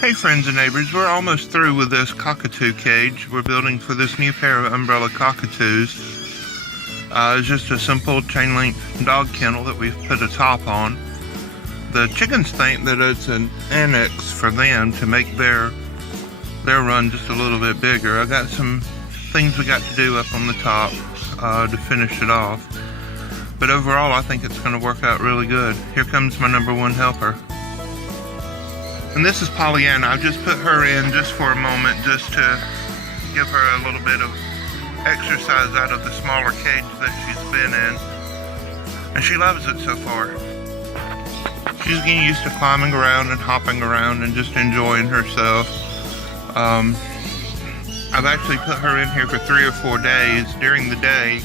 Hey friends and neighbors, we're almost through with this cockatoo cage we're building for this new pair of umbrella cockatoos. It's just a simple chain link dog kennel that we've put a top on. The chickens think that it's an annex for them to make their run just a little bit bigger. I got some things we got to do up on the top to finish it off. But overall, I think it's going to work out really good. Here comes my number one helper. And this is Pollyanna. I've just put her in just for a moment just to give her a little bit of exercise out of the smaller cage that she's been in. And she loves it so far. She's getting used to climbing around and hopping around and just enjoying herself. I've actually put her in here for 3 or 4 days during the day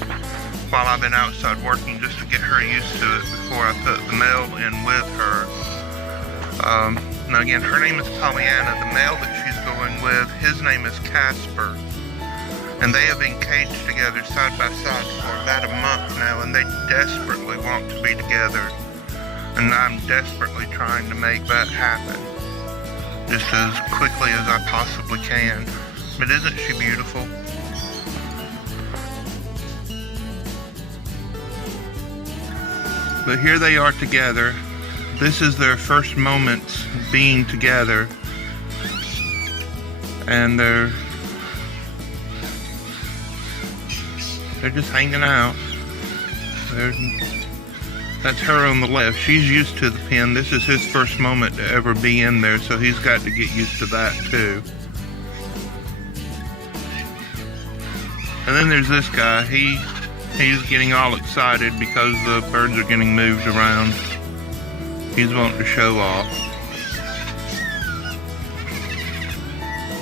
while I've been outside working just to get her used to it before I put the male in with her. Now again, her name is Pollyanna. The male that she's going with, his name is Casper. And they have been caged together side by side for about a month now, and they desperately want to be together. And I'm desperately trying to make that happen just as quickly as I possibly can. But isn't she beautiful? But here they are together. This is their first moments being together, and they're just hanging out. That's her on the left. She's used to the pen. This is his first moment to ever be in there, so he's got to get used to that too. And then there's this guy. He's getting all excited because the birds are getting moved around. He's wanting to show off.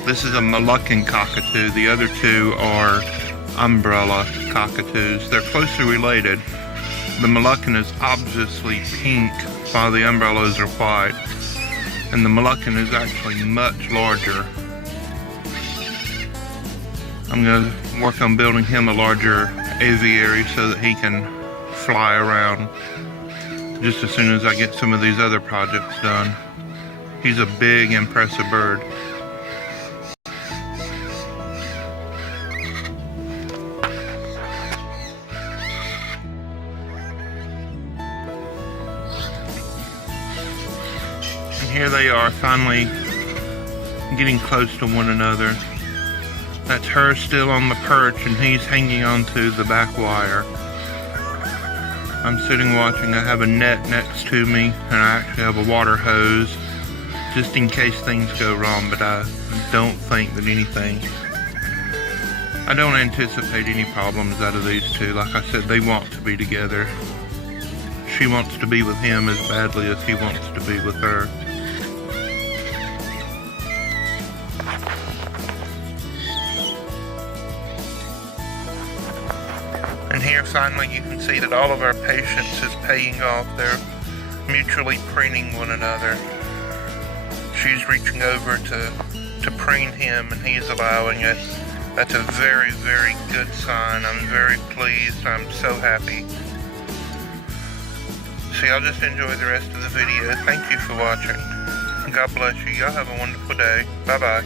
This is a Moluccan cockatoo. The other two are umbrella cockatoos. They're closely related. The Moluccan is obviously pink while the umbrellas are white. And the Moluccan is actually much larger. I'm going to work on building him a larger aviary so that he can fly around just as soon as I get some of these other projects done. He's a big, impressive bird. And here they are, finally getting close to one another. That's her still on the perch, and he's hanging onto the back wire. I'm sitting watching. I have a net next to me, and I actually have a water hose just in case things go wrong, but I don't think that I don't anticipate any problems out of these two. Like I said, they want to be together. She wants to be with him as badly as he wants to be with her. And here finally you can see that all of our patience is paying off. They're mutually preening one another. She's reaching over to preen him, and he's allowing it. That's a very, very good sign. I'm very pleased. I'm so happy. So y'all just enjoy the rest of the video. Thank you for watching. God bless you. Y'all have a wonderful day. Bye-bye.